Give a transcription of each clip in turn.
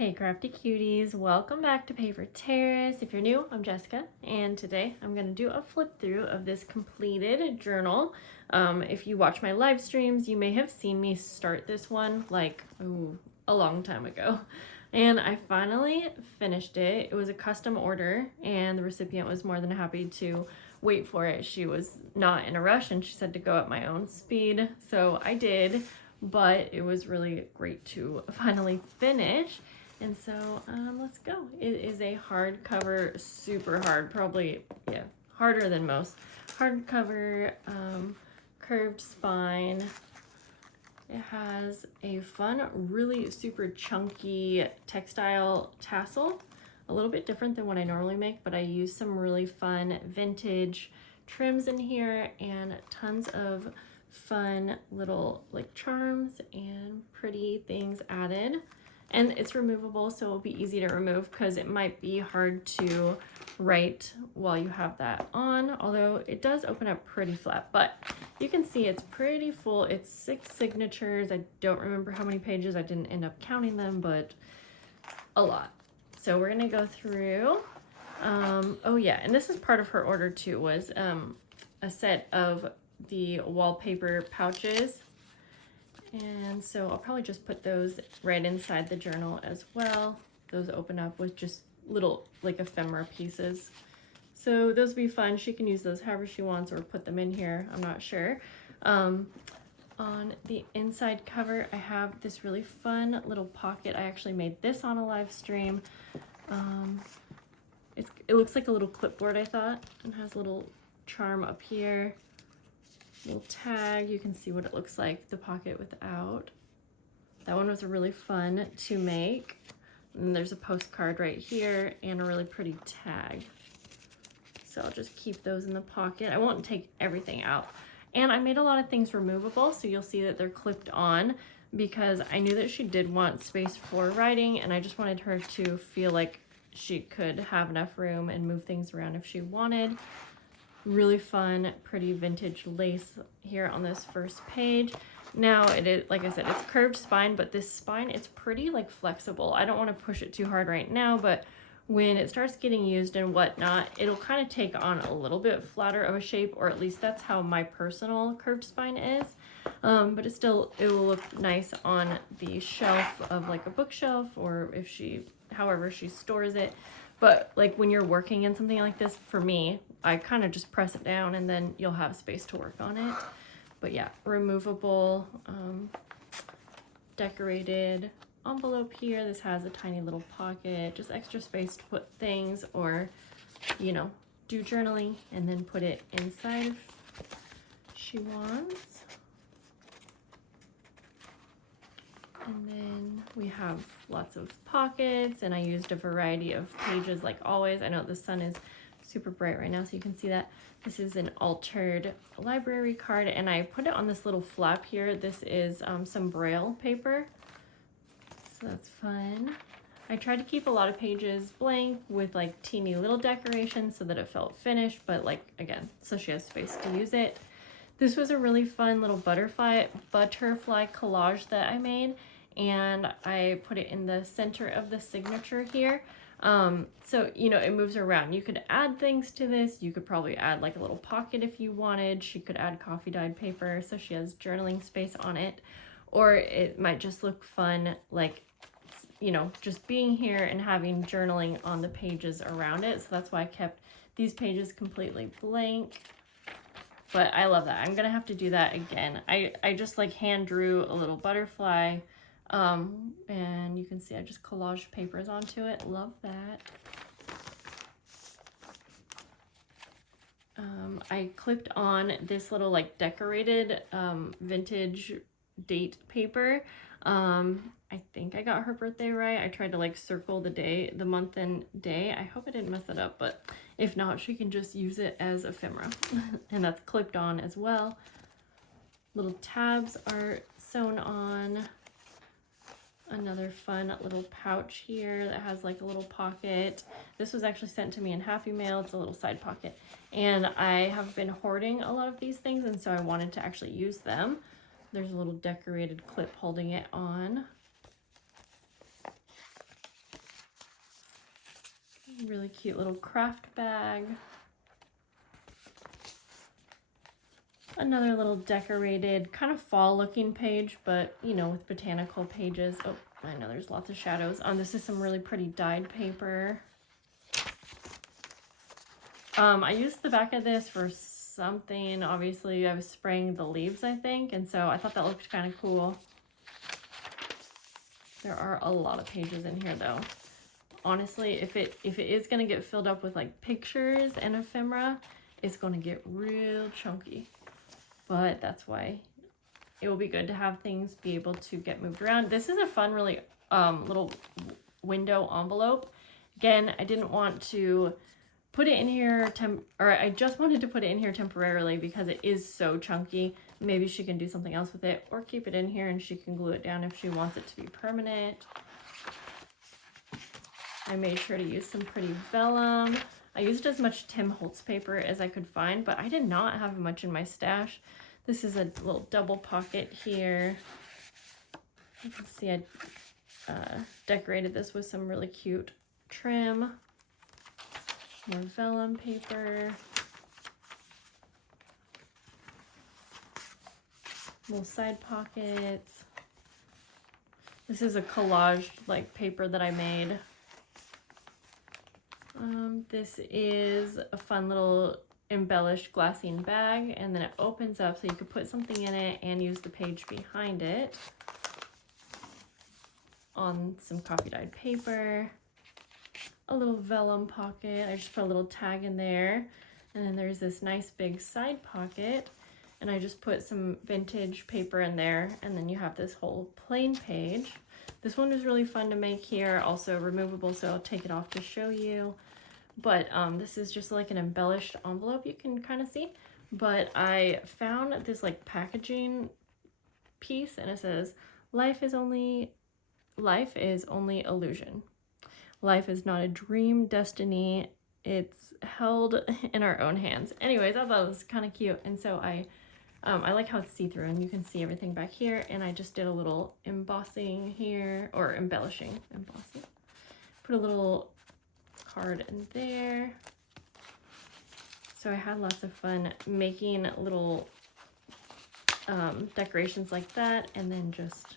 Hey crafty cuties, welcome back to Paper Terrace. If you're new, I'm Jessica, and today I'm going to do a flip through of this completed journal. If you watch my live streams, you may have seen me start this one a long time ago. And I finally finished it. It was a custom order, and the recipient was more than happy to wait for it. She was not in a rush, and she said to go at my own speed, so I did. But it was really great to finally finish. And so let's go. It is a hardcover, super hard, probably, yeah, harder than most. Hardcover, curved spine. It has a fun, really super chunky textile tassel. A little bit different than what I normally make, but I use some really fun vintage trims in here and tons of fun little like charms and pretty things added. And it's removable, so it'll be easy to remove because it might be hard to write while you have that on, although it does open up pretty flat. But you can see it's pretty full. It's 6 signatures. I don't remember how many pages. I didn't end up counting them, but a lot. So we're gonna go through. Oh yeah, and this is part of her order too, was a set of the wallpaper pouches. And so I'll probably just put those right inside the journal as well. Those open up with just little like ephemera pieces. So those will be fun. She can use those however she wants or put them in here. I'm not sure. On the inside cover, I have this really fun little pocket. I actually made this on a live stream. It looks like a little clipboard, I thought, and has a little charm up here. Little tag, you can see what it looks like, the pocket without. That one was really fun to make. And there's a postcard right here and a really pretty tag. So I'll just keep those in the pocket. I won't take everything out. And I made a lot of things removable, so you'll see that they're clipped on because I knew that she did want space for writing, and I just wanted her to feel like she could have enough room and move things around if she wanted. Really fun, pretty vintage lace here on this first page. Now it is, like I said, it's curved spine, but this spine, it's pretty like flexible. I don't want to push it too hard right now, but when it starts getting used and whatnot, it'll kind of take on a little bit flatter of a shape, or at least that's how my personal curved spine is. But it will look nice on the shelf of like a bookshelf, or if however she stores it. But like when you're working in something like this, for me, I kind of just press it down and then you'll have space to work on it. But yeah, removable, decorated envelope here. This has a tiny little pocket, just extra space to put things or, you know, do journaling and then put it inside if she wants. And then we have lots of pockets, and I used a variety of pages like always. I know the sun is super bright right now, so you can see that. This is an altered library card, and I put it on this little flap here. This is some Braille paper, so that's fun. I tried to keep a lot of pages blank with like teeny little decorations so that it felt finished, but like again, so she has space to use it. This was a really fun little butterfly collage that I made, and I put it in the center of the signature here. So, you know, it moves around. You could add things to this. You could probably add like a little pocket if you wanted. She could add coffee dyed paper so she has journaling space on it. Or it might just look fun, like, you know, just being here and having journaling on the pages around it. So that's why I kept these pages completely blank. But I love that. I'm gonna have to do that again. I just like hand drew a little butterfly, and you can see I just collaged papers onto it. Love that. I clipped on this little like decorated vintage date paper. I think I got her birthday right. I tried to like circle the month and day. I hope I didn't mess it up, but if not, she can just use it as ephemera. And that's clipped on as well. Little tabs are sewn on. Another fun little pouch here that has like a little pocket. This was actually sent to me in Happy Mail. It's a little side pocket. And I have been hoarding a lot of these things, and so I wanted to actually use them. There's a little decorated clip holding it on. Really cute little craft bag. Another little decorated, kind of fall looking page, but you know, with botanical pages. Oh, I know there's lots of shadows. This is some really pretty dyed paper. I used the back of this for something. Obviously, I was spraying the leaves, I think, and so I thought that looked kind of cool. There are a lot of pages in here, though. Honestly, if it is going to get filled up with like pictures and ephemera, it's going to get real chunky. But that's why it will be good to have things be able to get moved around. This is a fun, really little window envelope. Again, I didn't want to put it in here, I just wanted to put it in here temporarily because it is so chunky. Maybe she can do something else with it, or keep it in here and she can glue it down if she wants it to be permanent. I made sure to use some pretty vellum. I used as much Tim Holtz paper as I could find, but I did not have much in my stash. This is a little double pocket here. You can see I decorated this with some really cute trim. More vellum paper. Little side pockets. This is a collaged like paper that I made. This is a fun little embellished glassine bag, and then it opens up so you could put something in it and use the page behind it on some coffee dyed paper. A little vellum pocket. I just put a little tag in there, and then there's this nice big side pocket, and I just put some vintage paper in there, and then you have this whole plain page. This one was really fun to make here, also removable, so I'll take it off to show you. But this is just like an embellished envelope, you can kind of see. But I found this like packaging piece, and it says, life is only illusion. Life is not a dream, destiny. It's held in our own hands. Anyways, I thought it was kind of cute, and so I like how it's see-through and you can see everything back here. And I just did a little embossing here, or embossing. Put a little card in there. So I had lots of fun making little decorations like that, and then just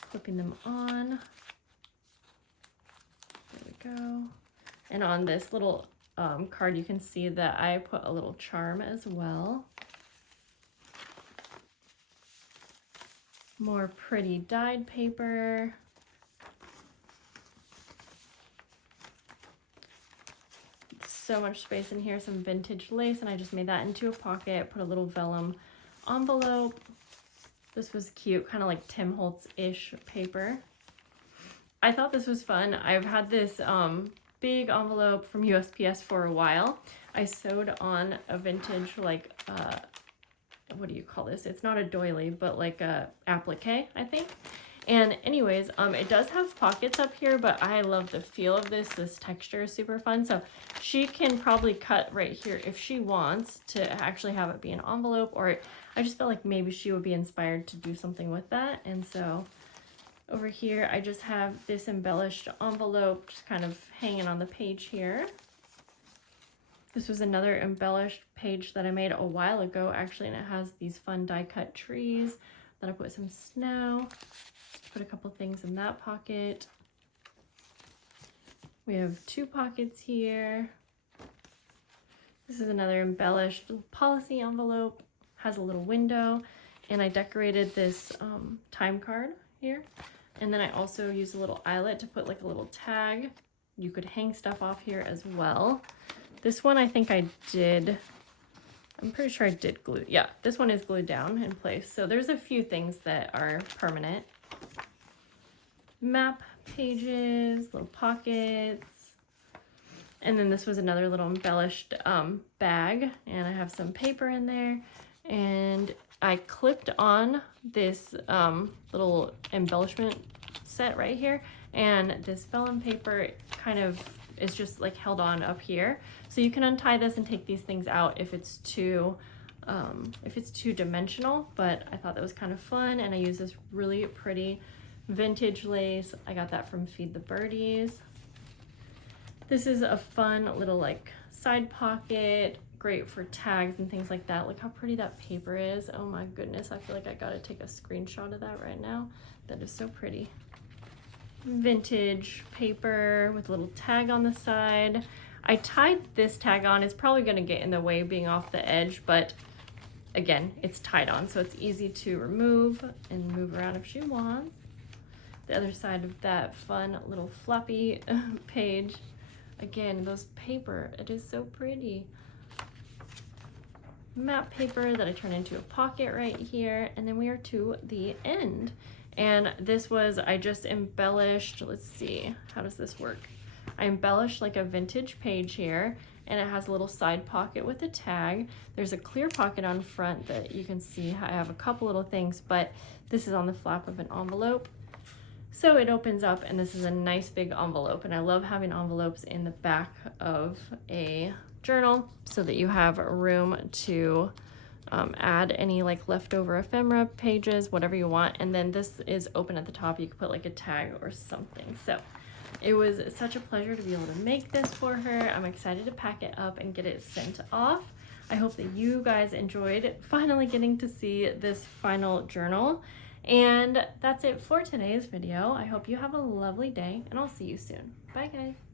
clipping them on. There we go. And on this little card, you can see that I put a little charm as well. More pretty dyed paper. So much space in here, some vintage lace, and I just made that into a pocket, put a little vellum envelope. This was cute, kind of like Tim Holtz-ish paper. I thought this was fun. I've had this big envelope from USPS for a while. I sewed on a vintage, like, what do you call this? It's not a doily, but like a applique, I think. And anyways, it does have pockets up here, but I love the feel of this. This texture is super fun. So she can probably cut right here if she wants to actually have it be an envelope, or I just felt like maybe she would be inspired to do something with that. And so over here, I just have this embellished envelope just kind of hanging on the page here. This was another embellished page that I made a while ago, actually, and it has these fun die-cut trees. Then I put some snow. Put a couple things in that pocket. We have two pockets here. This is another embellished policy envelope. Has a little window, and I decorated this time card here. And then I also used a little eyelet to put like a little tag. You could hang stuff off here as well. This one I think I'm pretty sure I did glue. Yeah, this one is glued down in place. So there's a few things that are permanent. Map pages, little pockets. And then this was another little embellished bag, and I have some paper in there. And I clipped on this little embellishment set right here, and this vellum paper kind of is just like held on up here. So you can untie this and take these things out if it's too dimensional, but I thought that was kind of fun. And I use this really pretty vintage lace. I got that from Feed the Birdies. This is a fun little like side pocket, great for tags and things like that. Look how pretty that paper is. Oh my goodness, I feel like I gotta take a screenshot of that right now. That is so pretty. Vintage paper with a little tag on the side. I tied this tag on. It's probably gonna get in the way being off the edge, but again, it's tied on, so it's easy to remove and move around if she wants. The other side of that fun little floppy page. Again, those paper, it is so pretty. Map paper that I turn into a pocket right here, and then we are to the end. And this was, I just embellished, let's see, how does this work? I embellished like a vintage page here, and it has a little side pocket with a tag. There's a clear pocket on front that you can see. I have a couple little things, but this is on the flap of an envelope. So it opens up, and this is a nice big envelope, and I love having envelopes in the back of a journal so that you have room to add any like leftover ephemera pages, whatever you want. And then this is open at the top. You could put like a tag or something. So it was such a pleasure to be able to make this for her. I'm excited to pack it up and get it sent off. I hope that you guys enjoyed finally getting to see this final journal. And that's it for today's video. I hope you have a lovely day, and I'll see you soon. Bye guys.